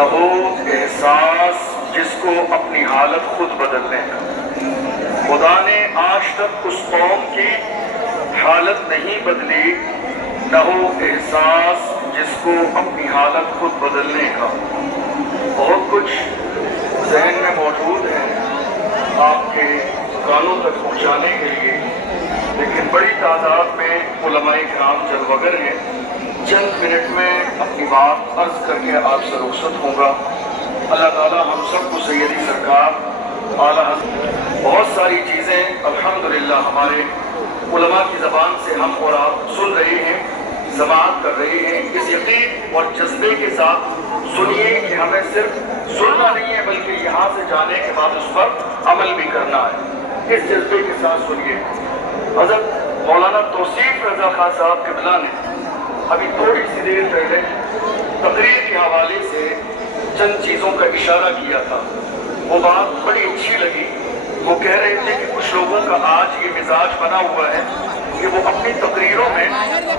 نہ ہو احساس جس کو اپنی حالت خود بدلنے کا۔ خدا نے آج تک اس قوم کی حالت نہیں بدلی، نہ ہو احساس جس کو اپنی حالت خود بدلنے کا۔ بہت کچھ ذہن میں موجود ہے آپ کے کانوں تک پہنچانے کے لیے، لیکن بڑی تعداد میں علماء کرام جلوگر ہیں۔ چند منٹ میں اپنی بات عرض کر کے آپ سے رخصت ہوں گا۔ اللہ تعالیٰ ہم سب کو سیدی سرکار اعلیٰ حضرت بہت ساری چیزیں الحمدللہ ہمارے علماء کی زبان سے ہم اور آپ سن رہے ہیں، سماعت کر رہے ہیں۔ اس یقین اور جذبے کے ساتھ سنیے کہ ہمیں صرف سننا نہیں ہے بلکہ یہاں سے جانے کے بعد اس پر عمل بھی کرنا ہے۔ اس جذبے کے ساتھ سنیے۔ حضرت مولانا توصیف رضا خان صاحب قبلہ نے ابھی تھوڑی سی دیر پہلے تقریر کے حوالے سے چند چیزوں کا اشارہ کیا تھا، وہ بات بڑی اچھی لگی۔ وہ کہہ رہے تھے کہ کچھ لوگوں کا آج یہ مزاج بنا ہوا ہے کہ وہ اپنی تقریروں میں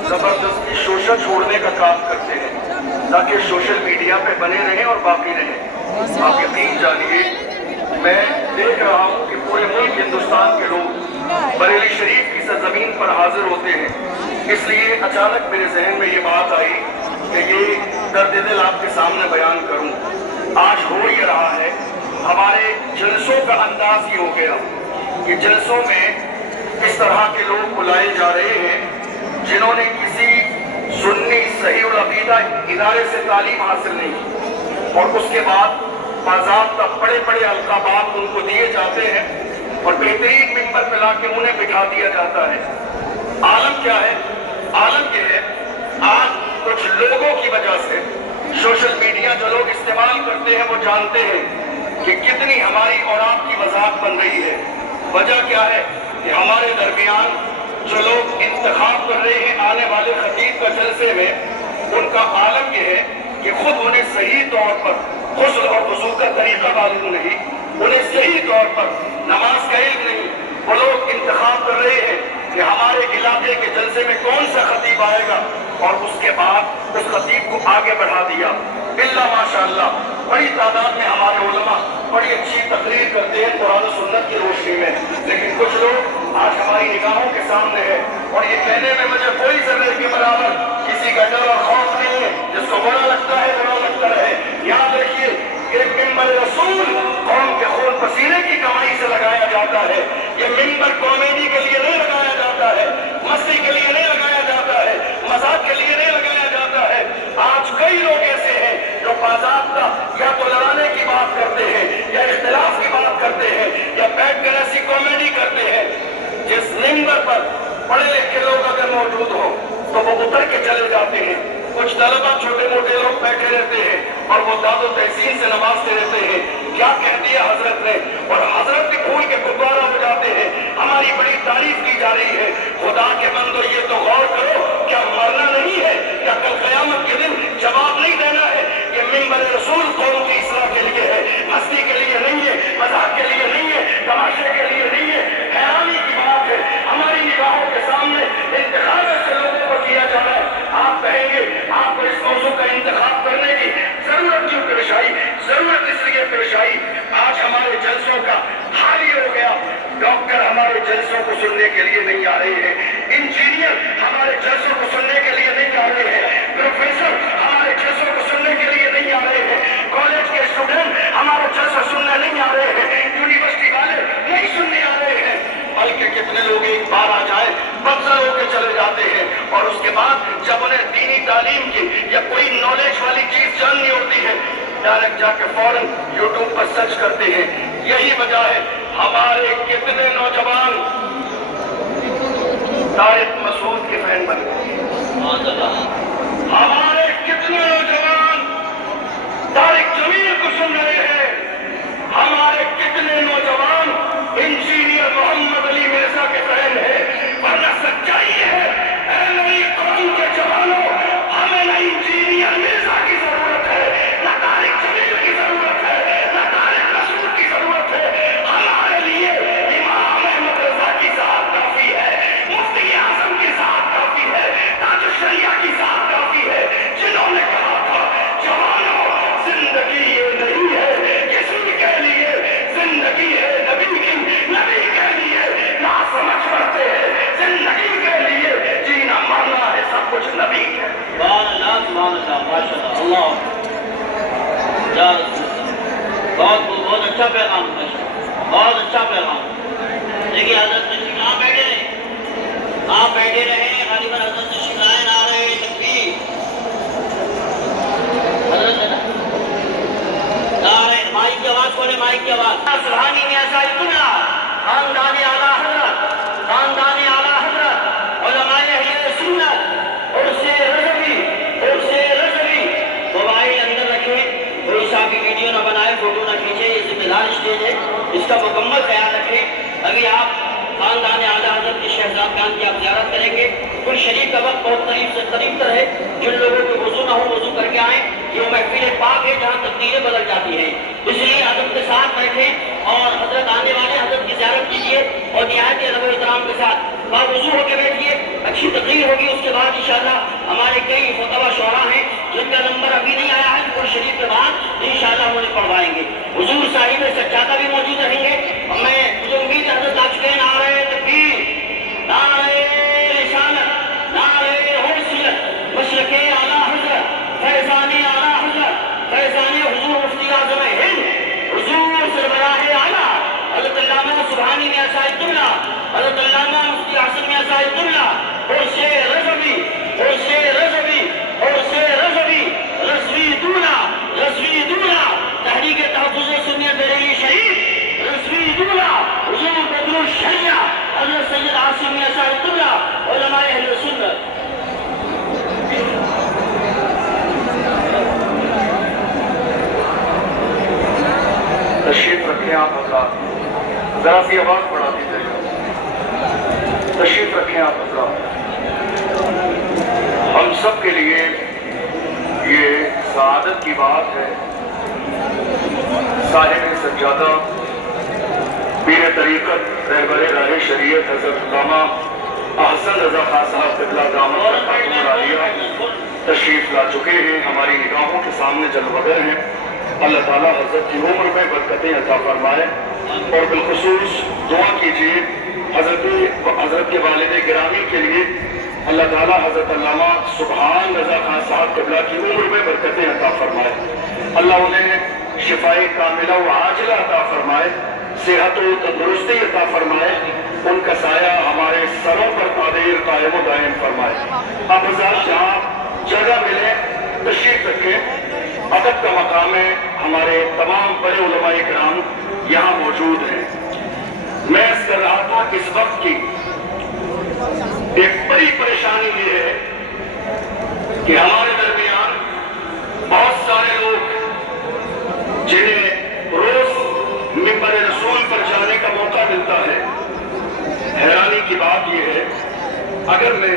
زبردستی شوشہ چھوڑنے کا کام کرتے ہیں تاکہ سوشل میڈیا پہ بنے رہیں اور باقی رہیں۔ آپ یقین جانیے میں دیکھ رہا ہوں کہ پورے ملک ہندوستان کے لوگ بریلی شریف کی سرزمین پر حاضر ہوتے ہیں، اس لیے اچانک میرے ذہن میں یہ بات آئی کہ یہ درد دل آپ کے سامنے بیان کروں۔ آج ہو یہ رہا ہے، ہمارے جلسوں کا انداز یہ ہو گیا کہ جلسوں میں اس طرح کے لوگ بلائے جا رہے ہیں جنہوں نے کسی سنی صحیح العقیدہ ادارے سے تعلیم حاصل نہیں کی، اور اس کے بعد باضابطہ بڑے بڑے القابات ان کو دیے جاتے ہیں اور بہترین ممبر پہ لا کے انہیں بٹھا دیا جاتا ہے۔ عالم کیا ہے؟ عالم یہ ہے آج کچھ لوگوں کی وجہ سے سوشل میڈیا جو لوگ استعمال کرتے ہیں وہ جانتے ہیں کہ کتنی ہماری اور آپ کی مذاق بن رہی ہے۔ وجہ کیا ہے کہ ہمارے درمیان جو لوگ انتخاب کر رہے ہیں آنے والے خطیب کا جلسے میں، ان کا عالم یہ ہے کہ خود انہیں صحیح طور پر غسل اور وضو کا طریقہ معلوم نہیں، انہیں صحیح طور پر نماز کا علم نہیں۔ وہ لوگ انتخاب کر رہے ہیں کہ ہمارے علاقے کے جلسے میں کون سا خطیب آئے گا، اور اس کے بعد اس خطیب کو آگے بڑھا دیا۔ الا ماشاءاللہ بڑی تعداد میں ہمارے علماء بڑی اچھی تقریر کرتے ہیں قرآن و سنت کی روشنی میں، لیکن کچھ لوگ آج ہماری نگاہوں کے سامنے ہے اور یہ کہنے میں مجھے کوئی ذرے کے برابر کسی کا ڈر اور خوف نہیں ہے، جس کو برا لگتا ہے برا لگتا رہے۔ یاد رکھیے ایک ممبر رسول قوم کے خون پسینے کی کمائی سے لگایا جاتا ہے۔ یہ ممبر کامیڈی کے لیے نہیں لگایا جاتا ہے، مستی کے لیے نہیں لگایا جاتا ہے، مذاق کے لیے نہیں لگایا جاتا ہے۔ آج کئی لوگ ایسے ہیں جو باضابطہ یا تو لڑانے کی بات کرتے ہیں یا اختلاف کی بات کرتے ہیں یا بیٹھ کر ایسی کامیڈی کرتے ہیں۔ جس ممبر پر پڑھے لکھے لوگ اگر موجود ہوں تو وہ اتر کے چلے جاتے ہیں۔ کچھ طلبہ چھوٹے موٹے لوگ بیٹھے رہتے ہیں اور وہ داد و تحسین سے نوازتے رہتے ہیں، کیا کہہ دیا حضرت نے، اور حضرت بھی پھول کے گبارہ ہو جاتے ہیں، ہماری بڑی تعریف کی جا رہی ہے۔ خدا کے بندو یہ تو غور کرو، کیا مرنا نہیں ہے؟ کیا کل قیامت کے دن جواب نہیں دینا ہے؟ یہ ممبر رسول قوم کی اصلاح کے لیے ہے، مستی کے لیے نہیں ہے، مذاق کے لیے نہیں ہے، تماشے کے لیے نہیں ہے۔ حیرانی کی بات ہے ہماری نگاہوں کے سامنے انتخاب سے لوگوں کو کیا جا رہا ہے۔ آپ کہیں گے آپ کو اس موضوع کا انتخاب کرنے کی ضرورت کیوں پیش آئی؟ ضرورت اس لیے پیش آئی آج ہمارے جلسوں کا حال ہی ہو گیا۔ ڈاکٹر ہمارے جلسوں کو سننے کے لیے نہیں آ رہے ہیں، انجینئر ہمارے جلسوں کو سننے کے لیے نہیں آ رہے ہیں، پروفیسر ہمارے جلسوں کو سننے کے لیے نہیں آ رہے ہیں، کالج کے اسٹوڈنٹ ہمارا جلسہ سننے نہیں آ رہے ہیں، یونیورسٹی والے نہیں سننے آ رہے ہیں، بلکہ کتنے لوگ ایک بار آ جائیں بدزا ہو کے چلے جاتے ہیں، اور اس کے بعد جب انہیں دینی تعلیم کی یا کوئی نالج والی چیز جاننی ہوتی ہے ڈائریکٹ جا کے فوراً یوٹیوب پر سرچ کرتے ہیں۔ یہی وجہ ہے ہمارے کتنے نوجوان طارق مسعود کے فین بن گئے، ہمارے کتنے نوجوان طارق جمیل کو سن رہے ہیں، ہمارے کتنے نوجوان انجینئر محمد علی مرزا کے فین ہیں۔ ورنہ سچائی ہے اے نئی قوم کے جوانوں، ہمیں نہ انجینئر مرزا کی ضرورت ہے، نہ طارق جمیل کی ضرورت ہے، نہ طارق مسعود کی ضرورت ہے۔ ہمارے لیے امام احمد رضا کی ذات کافی ہے، مفتی اعظم کی ذات کافی ہے، تاج الشریعہ کی ذات اللہ یا رسول اللہ۔ بہت اچھا پیغام، بہت اچھا پیغام۔ دیکھیے حضرت تشریف آپ بیٹھے رہے، آپ بیٹھے رہے، غالباً حضرت تشریف لائے آ رہے تکبیر حضرت ہے نا، مائک کی آواز کھولے، مائک کی آواز۔ سبحانی میں ایسا اتنا خاندان اعلیٰ حضرت، خاندان اعلیٰ حضرت، علماء اہل سنت، عرس رضوی، عرس رضوی۔ موبائل اندر رکھیں، کوئی صافی ویڈیو نہ بنائے، فوٹو نہ کھینچے، یہ ذمہ دار اسٹیج ہے، اس کا مکمل خیال رکھیں۔ ابھی آپ خاندان اعلیٰ حضرت کے شہزاد خان کی آپ زیارت کریں گے۔ کل شریف کا وقت بہت قریب سے قریب تر ہے، جن لوگوں کو وضو نہ ہو وضو کر کے آئیں۔ یہ محفل پاک ہے جہاں تقدیریں بدل جاتی ہیں، اس لیے ادب کے ساتھ بیٹھیں اور حضرت آنے والے حضرت کی زیارت کیجیے اور نہایت ادب و احترام کے ساتھ باوضو ہو کے بیٹھیے۔ اچھی تقریر ہوگی، اس کے بعد انشاءاللہ ہمارے کئی خطبہ شعراء ہیں جن کا نمبر ابھی نہیں آیا ہے، کل شریف کے بعد انشاءاللہ ہم انہیں پڑھوائیں گے۔ حضور صاحب سجادہ بھی موجود رہیں گے اور مجھے امید ہے حضرت آ چکے ہیں۔ نعرہ تکبیر، نعرہ رسالت، نعرہ حیثیت، مشرق اعلیٰ حضرت، فیضان اعلیٰ حضرت، فیضان حضور مفتی اعظم ہند، حضور سربراہ اعلیٰ حضرت علامہ سبحانی میاں صاحب قبلہ، حضرت علامہ مفتی احسن میاں صاحب قبلہ، عرس رضوی، عرس رضوی، عرس رضوی، رضوی دولہ، رضوی دولہ، تحریک تحفظ سنت بریلی شریف، رضوی دولہ، حضور بدر الشریعہ حضرت سید عاصم میاں صاحب قبلہ، علماء اہل سنت۔ تشریف رکھیں آپ حضرات، ذرا سی آواز بڑھا دیجیے گا۔ تشریف رکھیں آپ حضرات۔ ہم سب کے لیے یہ سعادت کی بات ہے، صاحب سجادہ پیر طریقت رہبر راہ شریعت حضرت علامہ احسن رضا خان صاحب قبلہ دامت برکاتہ العالیہ تشریف لا چکے ہیں، ہماری نگاہوں کے سامنے جلوگر ہیں۔ اللہ تعالیٰ حضرت کی عمر میں برکتیں عطا فرمائے اور بالخصوص دعا کیجیے حضرت کے والد گرامی کے لیے، اللہ تعالیٰ حضرت علامہ سبحان رضا خان صاحب قبلہ کی عمر میں برکتیں عطا فرمائے، اللہ انہیں شفائے کاملہ و عاجلہ عطا فرمائے، صحت و تندرستی عطا فرمائے، ان کا سایہ ہمارے سروں پر قادر قائم و دائم فرمائے۔ اب حضرات جہاں جگہ ملے تشریف رکھیں، ادب کا مقام ہے، ہمارے تمام بڑے علماء کرام یہاں موجود ہیں۔ میں اس کر رہا تھا اس وقت کی ایک بڑی پریشانی یہ ہے کہ ہمارے درمیان بہت سارے لوگ جنہیں روز منبر رسول پر جانے کا موقع ملتا ہے، حیرانی کی بات یہ ہے اگر میں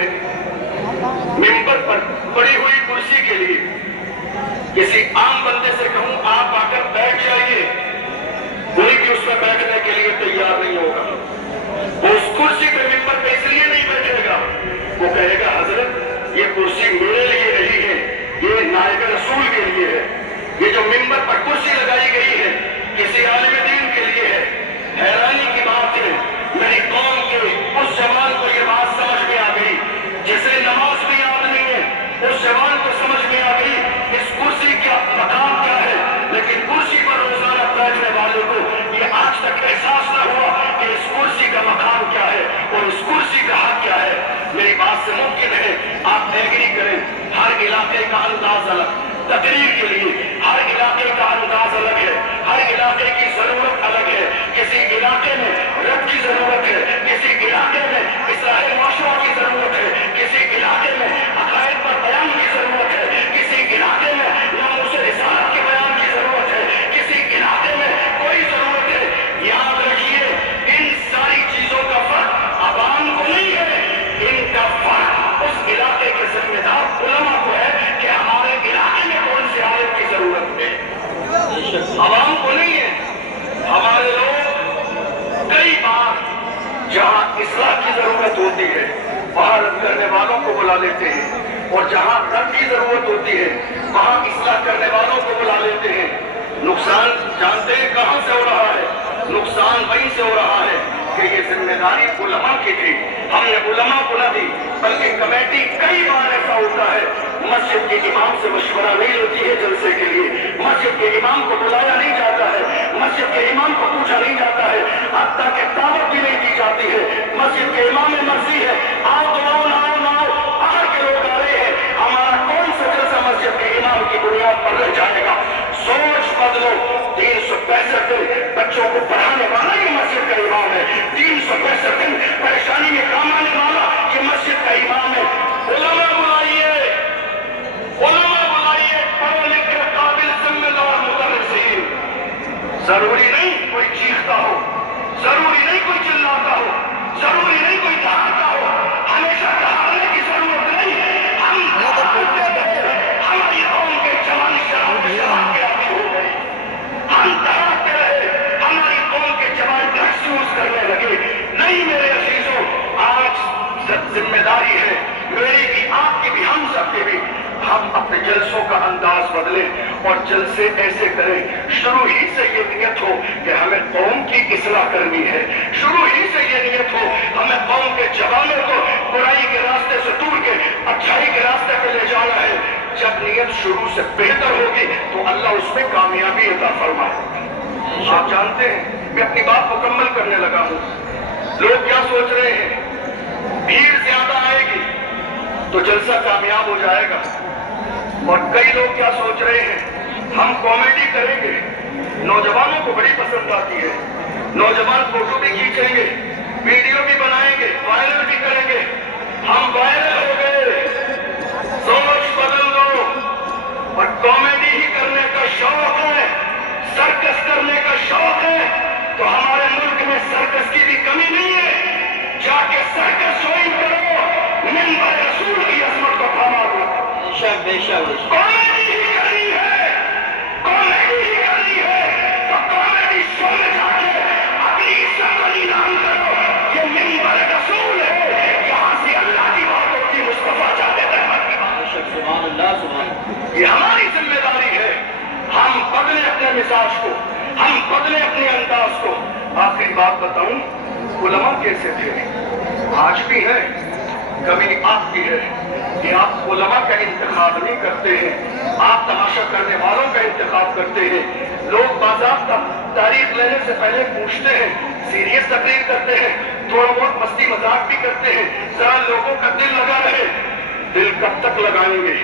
منبر پر پڑی ہوئی کرسی کے لیے کسی عام بندے سے کہوں آپ آ کر بیٹھ جائیے، کوئی بھی اس میں بیٹھنے کے لیے تیار نہیں ہوگا۔ وہ اس کرسی پہ منبر پہ اس لیے نہیں بیٹھے گا، وہ کہے گا حضرت یہ کرسی میرے لیے نہیں ہے، یہ نائب رسول کے لیے ہے، یہ جو منبر پر کرسی لگائی گئی ہے کسی عالم دین کے لیے ہے۔ حیرانی کی بات ہے میری قوم کے اس جوان کو یہ بات سمجھ میں آ گئی جسے نماز بھی یاد نہیں ہے، اس جوان کو سمجھ میں آ گئی اس کرسی کا مقام کیا ہے، لیکن کرسی پر روزانہ بیٹھنے والے کو یہ آج تک احساس نہ ہوا کہ اس کرسی کا مقام کیا ہے اور اس کرسی کا حق کیا ہے۔ میری بات سے ممکن ہے آپ ایگری کریں، ہر علاقے کا انداز الگ، تقریر کے لیے ہر علاقے کا انداز الگ ہے، ہر علاقے کی ضرورت الگ ہے۔ کسی علاقے میں رب کی ضرورت ہے، کسی علاقے میں اصلاح معاشرہ کی ضرورت ہے، کسی علاقے میں عقائد پر بیان کی ضرورت ہے، کسی علاقے میں ناموس رسالت کے بیان کی ضرورت ہے، کسی علاقے میں کوئی ضرورت ہے۔ یاد رکھیے ان ساری چیزوں کا فرق عوام کو نہیں ہے، ان کا فرق اس علاقے کے ذمہ دار علماء کو ہے کہ ہمارے علاقے میں کون سے عالم کی ضرورت ہے، عوام کو نہیں ہے۔ ہمارے لوگ کئی بار جہاں اصلاح کی ضرورت ہوتی ہے وہاں رد کرنے والوں کو بلا لیتے ہیں، اور جہاں رد کی ضرورت ہوتی ہے وہاں اصلاح کرنے والوں کو بلا لیتے ہیں۔ نقصان جانتے ہیں کہاں سے ہو رہا ہے؟ نقصان وہیں سے ہو رہا ہے کہ یہ ذمہ داری علماء کی تھی، ہم نے علماء کو نہ دی، بلکہ کمیٹی کئی بار ایسا ہوتا ہے مسجد کے امام سے مشورہ نہیں ہوتی ہے کے امام کو بلایا نہیں جاتا ہے، مسجد کے امام کو پوچھا نہیں جاتا ہے، حتیٰ کہ دعوت بھی نہیں دی جاتی ہے۔ مسجد کے امام میں مرضی ہے، آؤ تو آؤ، نہ آؤ نہ آؤ، باہر کے لوگ آ رہے ہیں، ہمارا کون سا جلسہ مسجد کے امام کی بنیاد پر رہ جائے گا؟ سوچ بدلو۔ 365 دن بچوں کو پڑھانے والا یہ مسجد کا امام ہے، 365 دن پریشانی میں کام آنے والا یہ مسجد کا امام ہے۔ علماء بلائیے، علماء بلائیے، پڑھے لکھے قابل ذمہ دار مدرسین۔ ضروری نہیں کوئی چیختا ہو، ضروری نہیں کوئی چلاتا ہو، ضروری نہیں کوئی دہاتا ہو، ہمیشہ دہانے کی ضرورت نہیں۔ ہماری قوم کے جوان شراب کے عادی ہو گئے، ہم دہاتے رہے، ہماری قوم کے جوان ڈرگس یوز کرنے لگے۔ نہیں میرے عزیزوں، آج ذمہ داری ہے میری بھی، آپ کی بھی، ہم سب کی بھی، ہم اپنے جلسوں کا انداز بدلیں اور جلسے ایسے کریں شروع ہی سے یہ نیت ہو کہ ہمیں قوم کی اصلاح کرنی ہے، شروع ہی سے یہ نیت ہو ہمیں قوم کے جوانوں کو برائی کے راستے سے دور کے اچھائی کے راستے پہ لے جانا ہے۔ جب نیت شروع سے بہتر ہوگی تو اللہ اس میں کامیابی عطا فرمائے۔ آپ جانتے ہیں میں اپنی بات مکمل کرنے لگا ہوں، لوگ کیا سوچ رہے ہیں؟ بھیڑ زیادہ آئے گی تو جلسہ کامیاب ہو جائے گا، اور کئی لوگ کیا سوچ رہے ہیں؟ ہم کامیڈی کریں گے، نوجوانوں کو بڑی پسند آتی ہے، نوجوان فوٹو بھی کھینچیں گے، ویڈیو بھی بنائیں گے، وائرل بھی کریں گے، ہم وائرل ہو گئے۔ سوچ بدل دو، اور کامیڈی ہی کرنے کا شوق ہے، سرکس کرنے کا شوق ہے تو ہمارے ملک میں سرکس کی بھی کمی نہیں ہے، جا کے سرکس جوائن کرو، منبر رسول کی عظمت کو پامال رکھو۔ بے شک کامیڈی ہی کرنی ہے، کامیڈی ہی کرنی ہے تو کامیڈی شو میں جا کے اپنی عزت کو نیلام کرو۔ یہ منبر رسول ہے، یہاں سے اللہ کی باتوں کی، مصطفیٰ جاوید احمد کی بات۔ سبحان اللہ، سبحان اللہ۔ یہ ہماری ذمہ داری ہے، ہم بدلیں اپنے مزاج کو، ہم بدلیں اپنے انداز کو۔ آخری بات بتاؤں، علماء کیسے تھے؟ آج بھی ہے، کمی آپ کی ہے کہ آپ علماء کا انتخاب نہیں کرتے ہیں، آپ تماشا کرنے والوں کا انتخاب کرتے ہیں۔ لوگ باضابطہ تاریخ لینے سے پہلے پوچھتے ہیں، سیریس تقریر کرتے ہیں، تھوڑا بہت مستی مذاق بھی کرتے ہیں، ذرا لوگوں کا دل لگا رہے۔ دل کب تک لگائیں گے،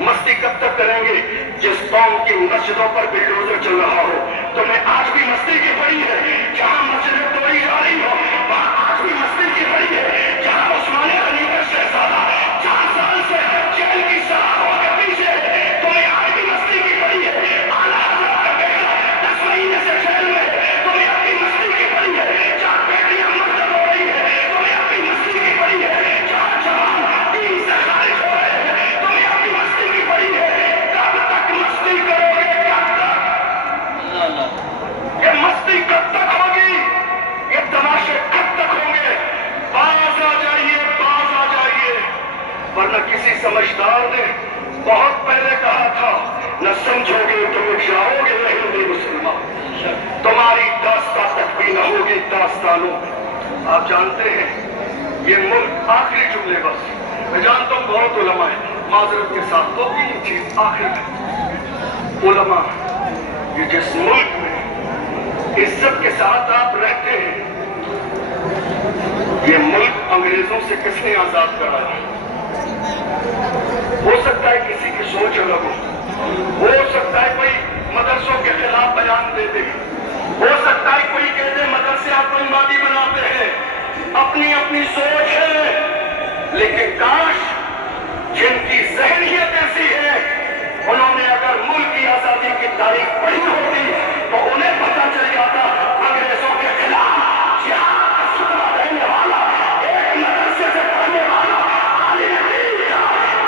مستی کب تک کریں گے؟ جس قوم کی مسجدوں پر بلڈوزر چل رہا ہو، تمہیں آج بھی مستی کی پڑی ہے؟ جہاں مسجدیں توڑی جا رہی ہو وہاں آج بھی مستی کی پڑی ہے؟ جہاں عثمان غنی کا شہزادہ 4 سال سے جیل کی سلاخوں کے پیچھے تمہیں آج بھی مستی کی پڑی ہے؟ اعلیٰ حضرت کا بیٹا 10 مہینے سے جیل میں، تمہیں اپنی مستی کی پڑی ہے؟ جہاں بیٹیاں مرتد ہو رہی ہے تمہیں اپنی مستی کی پڑی ہے؟ جہاں جوان دین سے خارج ہو رہے ہیں تمہیں اپنی مستی کی پڑی ہے؟ کب تک مستی کرو گے؟ کب تک یہ مستی کب تک ہوگی؟ یہ تماشے کب تک ہوں گے؟ باز آ جائیے، باز آ جائیے، ورنہ کسی سمجھدار نے بہت پہلے کہا تھا، نہ سمجھو گے تو مٹ جاؤ گے ہندو مسلمان، تمہاری داستان تک بھی نہ ہوگی داستانوں۔ آپ جانتے ہیں یہ ملک، آخری جملے بس، میں جانتا ہوں بہت علماء ہیں، معذرت کے ساتھ تو تین چیز آخر میں، علماء یہ جس ملک میں عزت کے ساتھ آپ رہتے ہیں، یہ ملک انگریزوں سے کس نے آزاد کرایا؟ ہو سکتا ہے کسی کی سوچ الگ ہو سکتا ہے کوئی مدرسوں کے خلاف بیان دے دے، ہو سکتا ہے کوئی کہہ دے مدرسے آتنکوادی بناتے ہیں، اپنی اپنی سوچ ہے، لیکن کاش جن کی ذہنیت ایسی ہے انہوں نے اگر ملک کی آزادی کی تاریخ پڑھی ہوتی تو انہیں پتہ چل جاتا انگریزوں کے خلاف جہاد کا سترہ دینے والا ایک مدرسے سے پڑھنے والا عالم دین تھا،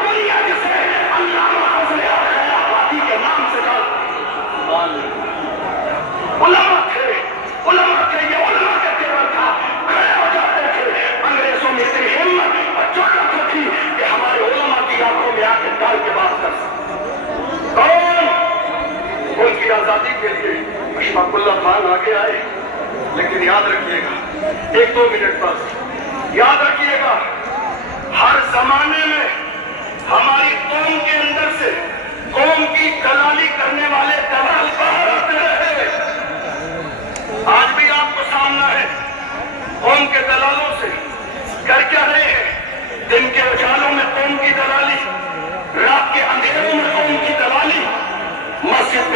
دنیا جسے علامہ فضل آبادی کے نام سے جانتی۔ علماء تھے، علماء تھے، یہ علماء کا تیور تھا، کھڑے ہو جاتے تھے۔ انگریزوں میں اتنی ہمت اور جرأت تھی کہ ہمارے علماء کی آنکھوں میں آ کے ڈال کے بات کر سکتے۔ کون؟ ملک کی آزادی کے لیے اشفاق اللہ خان آگے آئے، لیکن یاد رکھیے گا 1-2 منٹ بس، یاد رکھیے گا ہر زمانے میں ہماری قوم کے اندر سے قوم کی دلالی کرنے والے دلال